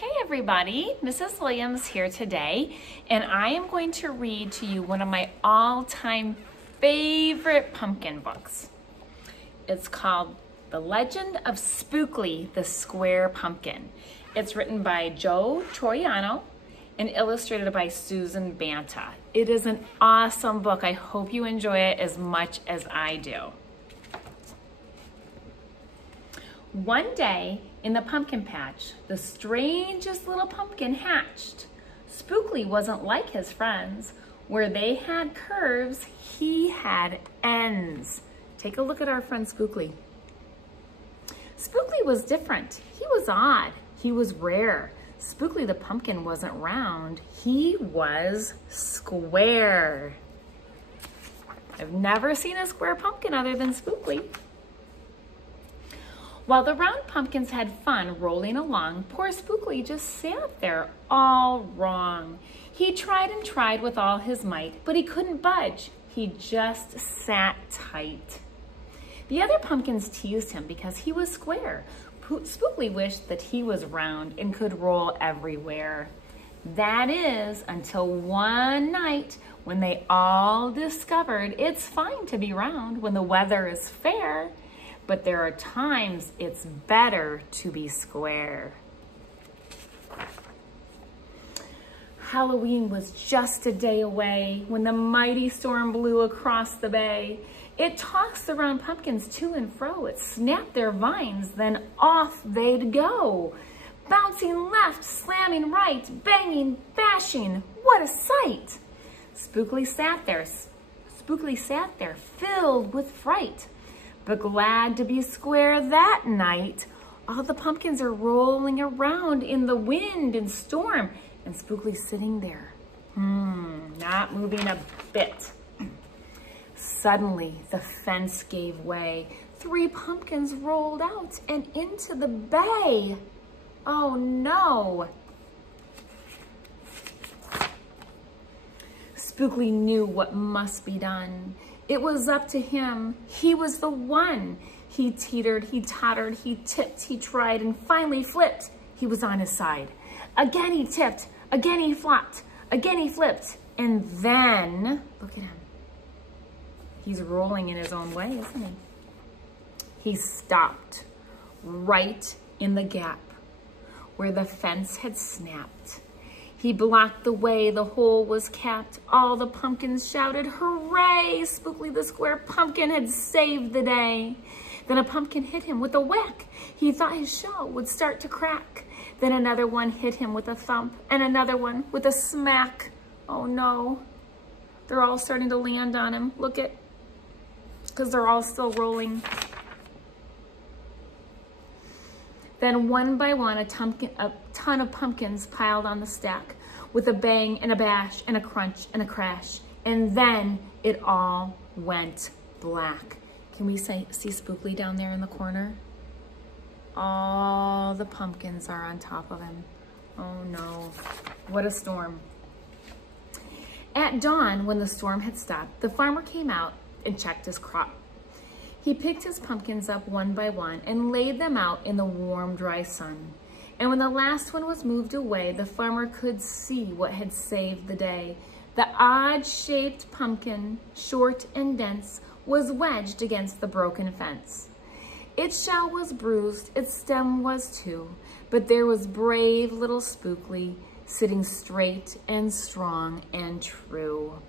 Hey everybody, Mrs. Williams here today, and I am going to read to you one of my all-time favorite pumpkin books. It's called The Legend of Spookley, the Square Pumpkin. It's written by Joe Troiano and illustrated by Susan Banta. It is an awesome book. I hope you enjoy it as much as I do. One day in the pumpkin patch, the strangest little pumpkin hatched. Spookley wasn't like his friends. Where they had curves, he had ends. Take a look at our friend Spookley. Spookley was different. He was odd. He was rare. Spookley the pumpkin wasn't round. He was square. I've never seen a square pumpkin other than Spookley. While the round pumpkins had fun rolling along, poor Spookley just sat there all wrong. He tried and tried with all his might, but he couldn't budge. He just sat tight. The other pumpkins teased him because he was square. Spookley wished that he was round and could roll everywhere. That is, until one night when they all discovered it's fine to be round when the weather is fair, but there are times it's better to be square. Halloween was just a day away when the mighty storm blew across the bay. It tossed the round pumpkins to and fro. It snapped their vines, then off they'd go. Bouncing left, slamming right, banging, bashing. What a sight! Spookley sat there filled with fright. But glad to be square that night. All the pumpkins are rolling around in the wind and storm, and Spookley's sitting there, not moving a bit. Suddenly, the fence gave way. 3 pumpkins rolled out and into the bay. Oh no! Spookley knew what must be done. It was up to him. He was the one. He teetered, he tottered, he tipped, he tried, and finally flipped. He was on his side. Again he tipped, again he flopped, again he flipped, and then, look at him. He's rolling in his own way, isn't he? He stopped right in the gap where the fence had snapped. He blocked the way, the hole was capped. All the pumpkins shouted, hooray! Spookley the square pumpkin had saved the day. Then a pumpkin hit him with a whack. He thought his shell would start to crack. Then another one hit him with a thump, and another one with a smack. Oh no, they're all starting to land on him. Look at, because they're all still rolling. Then one by one, a ton of pumpkins piled on the stack with a bang and a bash and a crunch and a crash. And then it all went black. Can we see Spookley down there in the corner? All the pumpkins are on top of him. Oh no, what a storm. At dawn, when the storm had stopped, the farmer came out and checked his crop. He picked his pumpkins up one by one and laid them out in the warm, dry sun. And when the last one was moved away, the farmer could see what had saved the day. The odd-shaped pumpkin, short and dense, was wedged against the broken fence. Its shell was bruised, its stem was too, but there was brave little Spookley, sitting straight and strong and true.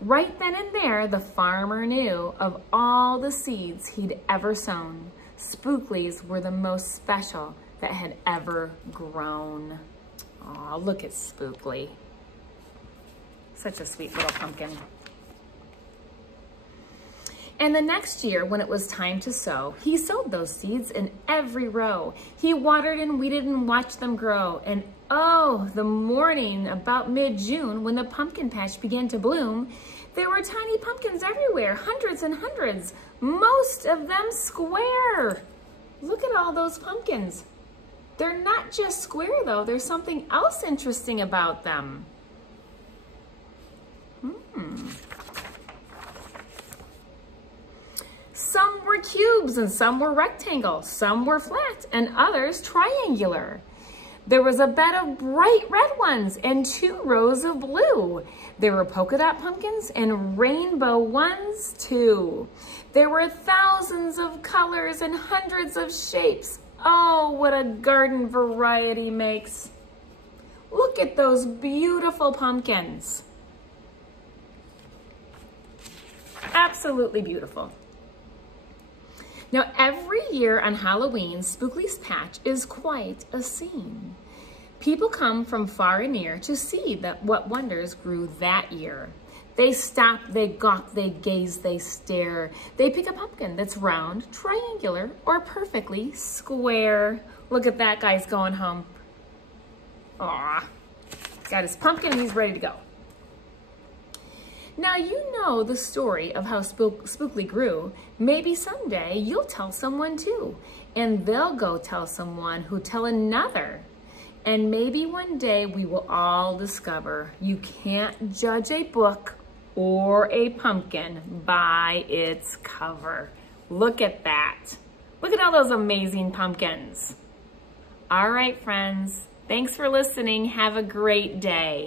Right then and there, the farmer knew of all the seeds he'd ever sown, Spookley's were the most special that had ever grown. Aw, look at Spookley. Such a sweet little pumpkin. And the next year, when it was time to sow, he sowed those seeds in every row. He watered and weeded and watched them grow. And oh, the morning about mid-June, when the pumpkin patch began to bloom, there were tiny pumpkins everywhere, hundreds and hundreds, most of them square. Look at all those pumpkins. They're not just square though, there's something else interesting about them. Some were cubes and some were rectangles, some were flat and others triangular. There was a bed of bright red ones and 2 rows of blue. There were polka dot pumpkins and rainbow ones too. There were thousands of colors and hundreds of shapes. Oh, what a garden variety makes. Look at those beautiful pumpkins. Absolutely beautiful. Now, every year on Halloween, Spookley's Patch is quite a scene. People come from far and near to see what wonders grew that year. They stop, they gawk, they gaze, they stare. They pick a pumpkin that's round, triangular, or perfectly square. Look at that guy's going home. Aw, he's got his pumpkin and he's ready to go. Now you know the story of how Spookley grew. Maybe someday you'll tell someone too, and they'll go tell someone who tell another. And maybe one day we will all discover you can't judge a book or a pumpkin by its cover. Look at that. Look at all those amazing pumpkins. All right, friends. Thanks for listening. Have a great day.